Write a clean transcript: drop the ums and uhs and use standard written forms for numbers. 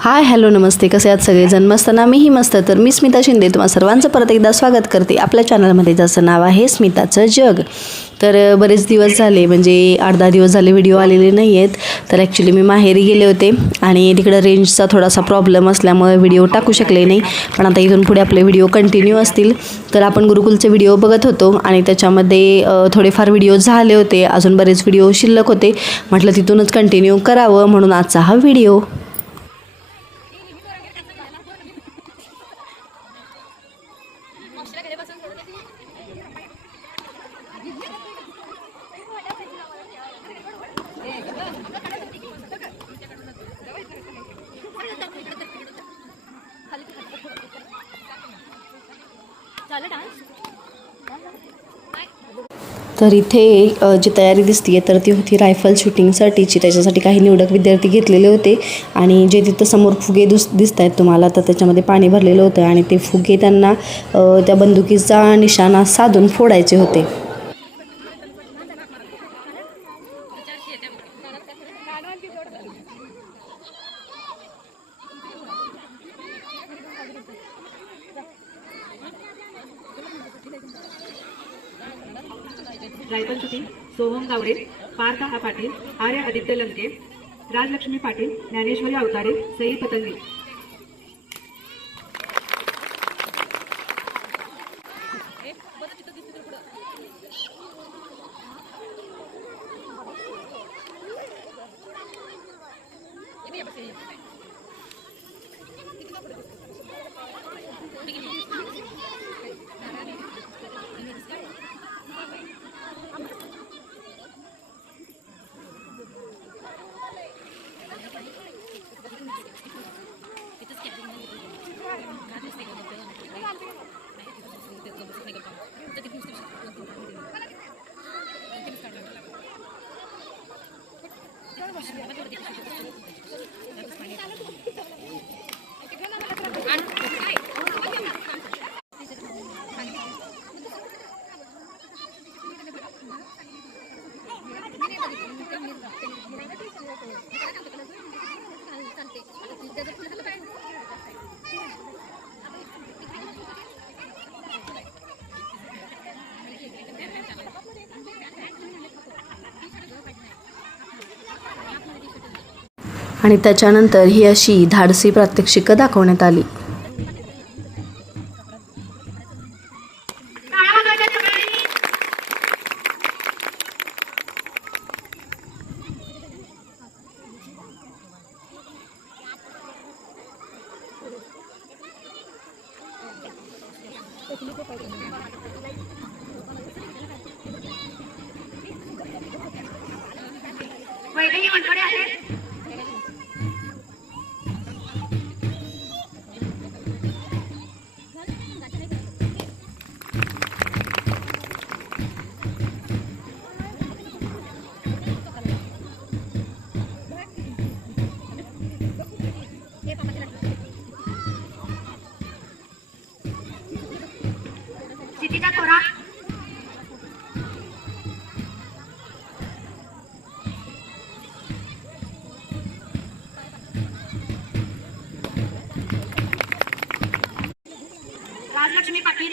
Hi hello नमस्ते, कसे आहात सगळेजण? मस्त ना? मीही मस्त. तर मी स्मिता शिंदे तुम्हा सर्वांचं परत एकदा स्वागत करते आपल्या चॅनलमध्ये, ज्याचं नाव आहे स्मिताचं जग. तर बरेच दिवस झाले, म्हणजे 8-10 दिवस झाले व्हिडिओ आलेले नाही आहेत. तर ॲक्च्युली मी माहेरी गेले होते आणि तिकडं रेंजचा थोडासा प्रॉब्लेम असल्यामुळे व्हिडिओ टाकू शकले नाही. पण आता इथून पुढे आपले व्हिडिओ कंटिन्यू असतील. तर आपण गुरुकुलचे व्हिडिओ बघत होतो आणि त्याच्यामध्ये थोडेफार व्हिडिओ झाले होते, अजून बरेच व्हिडिओ शिल्लक होते. म्हटलं तिथूनच कंटिन्यू करावं, म्हणून आजचा हा व्हिडिओ. तर इथे जी तयारी दिसते तर ती होती रायफल शूटिंगसाठीची. त्याच्यासाठी काही निवडक विद्यार्थी घेतलेले होते आणि जे तिथं समोर फुगे दिसत आहेत तुम्हाला, तर त्याच्यामध्ये पाणी भरलेलं होतं आणि ते फुगे त्यांना त्या बंदुकीचा निशाणा साधून फोडायचे होते. रायफल शूटिंग सोहम गावडे, पार्थ पाटील, आर्य आदित्य लंके, राजलक्ष्मी पाटील, ज्ञानेश्वरी अवतारे, सई पतंगी. आणि त्याच्यानंतर ही अशी धाडसी प्रात्यक्षिकं दाखवण्यात आली. राजलक्ष्मी पाटील,